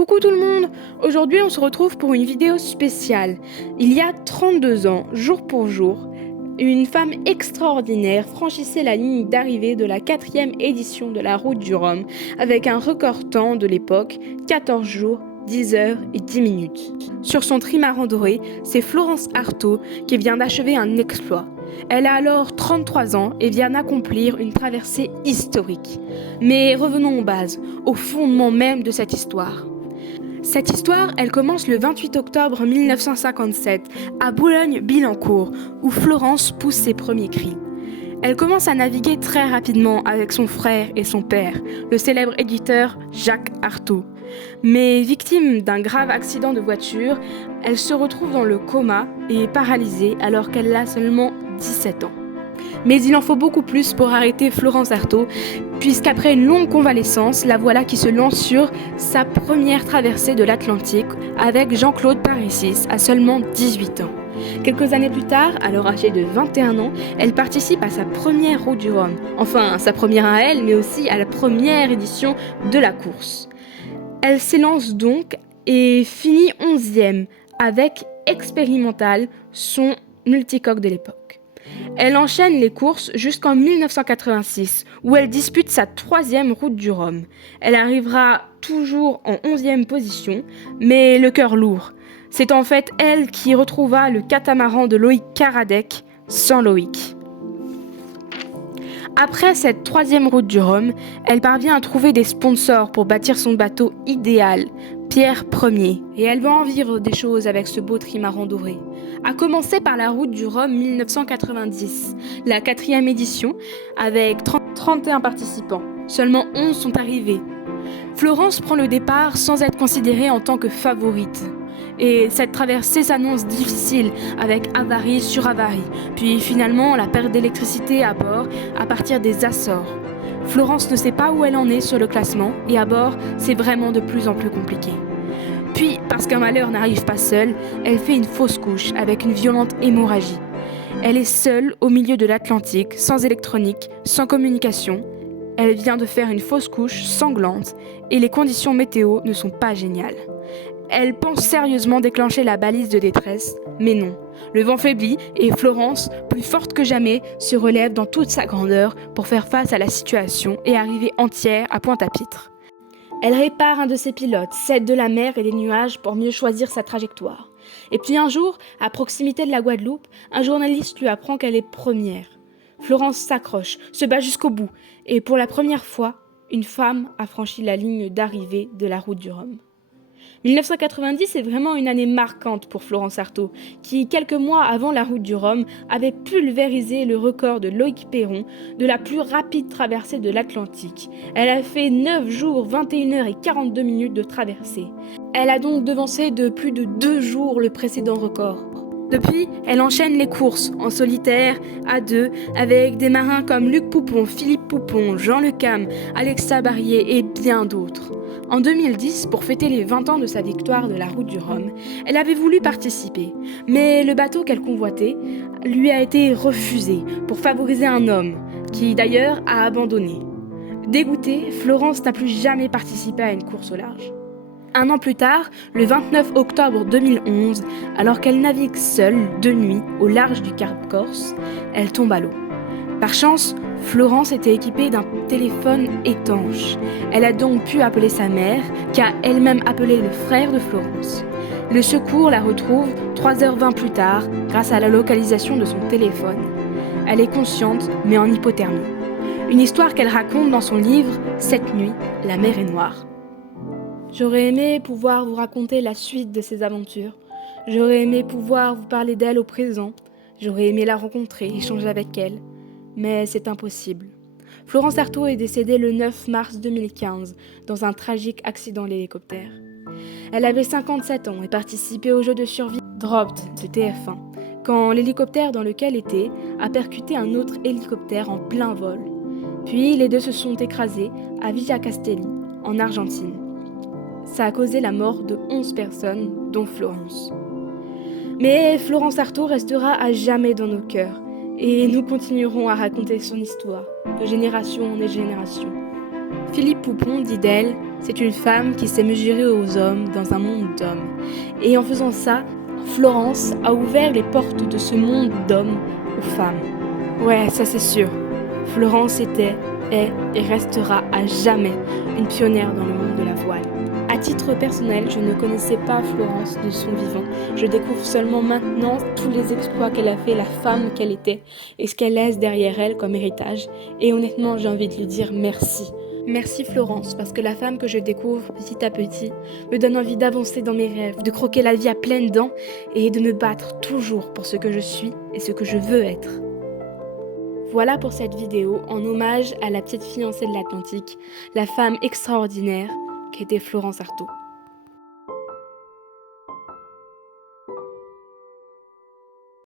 Coucou tout le monde! Aujourd'hui on se retrouve pour une vidéo spéciale. Il y a 32 ans, jour pour jour, une femme extraordinaire franchissait la ligne d'arrivée de la 4e édition de la Route du Rhum avec un record temps de l'époque, 14 jours, 10 heures et 10 minutes. Sur son trimaran doré, c'est Florence Artaud qui vient d'achever un exploit. Elle a alors 33 ans et vient d'accomplir une traversée historique. Mais revenons aux bases, au fondement même de cette histoire. Cette histoire, elle commence le 28 octobre 1957, à Boulogne-Billancourt, où Florence pousse ses premiers cris. Elle commence à naviguer très rapidement avec son frère et son père, le célèbre éditeur Jacques Artaud. Mais victime d'un grave accident de voiture, elle se retrouve dans le coma et est paralysée alors qu'elle a seulement 17 ans. Mais il en faut beaucoup plus pour arrêter Florence Artaud, puisqu'après une longue convalescence, la voilà qui se lance sur sa première traversée de l'Atlantique avec Jean-Claude Parissis à seulement 18 ans. Quelques années plus tard, alors âgée de 21 ans, elle participe à sa première Route du Rhum. Enfin, sa première à elle, mais aussi à la première édition de la course. Elle s'élance donc et finit 11e avec Expérimental, son multicoque de l'époque. Elle enchaîne les courses jusqu'en 1986, où elle dispute sa 3e Route du Rhum. Elle arrivera toujours en 11e position, mais le cœur lourd. C'est en fait elle qui retrouva le catamaran de Loïc Caradec sans Loïc. Après cette 3e Route du Rhum, elle parvient à trouver des sponsors pour bâtir son bateau idéal, Pierre Ier, et elle va en vivre des choses avec ce beau trimaran doré. À commencer par la Route du Rhum 1990, la 4e édition, avec 31 participants. Seulement 11 sont arrivés. Florence prend le départ sans être considérée en tant que favorite. Et cette traversée s'annonce difficile, avec avarie sur avarie, puis finalement la perte d'électricité à bord à partir des Açores. Florence ne sait pas où elle en est sur le classement, et à bord, c'est vraiment de plus en plus compliqué. Puis, parce qu'un malheur n'arrive pas seul, elle fait une fausse couche avec une violente hémorragie. Elle est seule au milieu de l'Atlantique, sans électronique, sans communication. Elle vient de faire une fausse couche sanglante, et les conditions météo ne sont pas géniales. Elle pense sérieusement déclencher la balise de détresse, mais non. Le vent faiblit et Florence, plus forte que jamais, se relève dans toute sa grandeur pour faire face à la situation et arriver entière à Pointe-à-Pitre. Elle répare un de ses pilotes, s'aide de la mer et des nuages pour mieux choisir sa trajectoire. Et puis un jour, à proximité de la Guadeloupe, un journaliste lui apprend qu'elle est première. Florence s'accroche, se bat jusqu'au bout, et pour la première fois, une femme a franchi la ligne d'arrivée de la Route du Rhum. 1990 est vraiment une année marquante pour Florence Artaud, qui, quelques mois avant la Route du Rhum, avait pulvérisé le record de Loïc Perron de la plus rapide traversée de l'Atlantique. Elle a fait 9 jours, 21 heures et 42 minutes de traversée. Elle a donc devancé de plus de 2 jours le précédent record. Depuis, elle enchaîne les courses, en solitaire, à deux, avec des marins comme Luc Poupon, Philippe Poupon, Jean Le Cam, Alexa Barrier et bien d'autres. En 2010, pour fêter les 20 ans de sa victoire de la Route du Rhum, elle avait voulu participer, mais le bateau qu'elle convoitait lui a été refusé pour favoriser un homme, qui d'ailleurs a abandonné. Dégoûtée, Florence n'a plus jamais participé à une course au large. Un an plus tard, le 29 octobre 2011, alors qu'elle navigue seule, de nuit, au large du Cap Corse, elle tombe à l'eau. Par chance, Florence était équipée d'un téléphone étanche. Elle a donc pu appeler sa mère, qui a elle-même appelé le frère de Florence. Le secours la retrouve 3h20 plus tard, grâce à la localisation de son téléphone. Elle est consciente, mais en hypothermie. Une histoire qu'elle raconte dans son livre « Cette nuit, la mer est noire ». J'aurais aimé pouvoir vous raconter la suite de ses aventures. J'aurais aimé pouvoir vous parler d'elle au présent. J'aurais aimé la rencontrer, échanger avec elle. Mais c'est impossible. Florence Artaud est décédée le 9 mars 2015 dans un tragique accident d'hélicoptère. Elle avait 57 ans et participait au jeu de survie Dropped de TF1 quand l'hélicoptère dans lequel était a percuté un autre hélicoptère en plein vol. Puis les deux se sont écrasés à Villa Castelli, en Argentine. Ça a causé la mort de 11 personnes, dont Florence. Mais Florence Artaud restera à jamais dans nos cœurs, et nous continuerons à raconter son histoire, de génération en génération. Philippe Poupon dit d'elle C'est une femme qui s'est mesurée aux hommes dans un monde d'hommes. Et en faisant ça, Florence a ouvert les portes de ce monde d'hommes aux femmes. Ouais, ça c'est sûr. Florence était, est et restera à jamais une pionnière dans le monde de la voile. À titre personnel, je ne connaissais pas Florence de son vivant. Je découvre seulement maintenant tous les exploits qu'elle a fait, la femme qu'elle était et ce qu'elle laisse derrière elle comme héritage. Et honnêtement, j'ai envie de lui dire merci. Merci Florence, parce que la femme que je découvre petit à petit me donne envie d'avancer dans mes rêves, de croquer la vie à pleines dents et de me battre toujours pour ce que je suis et ce que je veux être. Voilà pour cette vidéo en hommage à la petite fiancée de l'Atlantique, la femme extraordinaire qu'était Florence Artaud.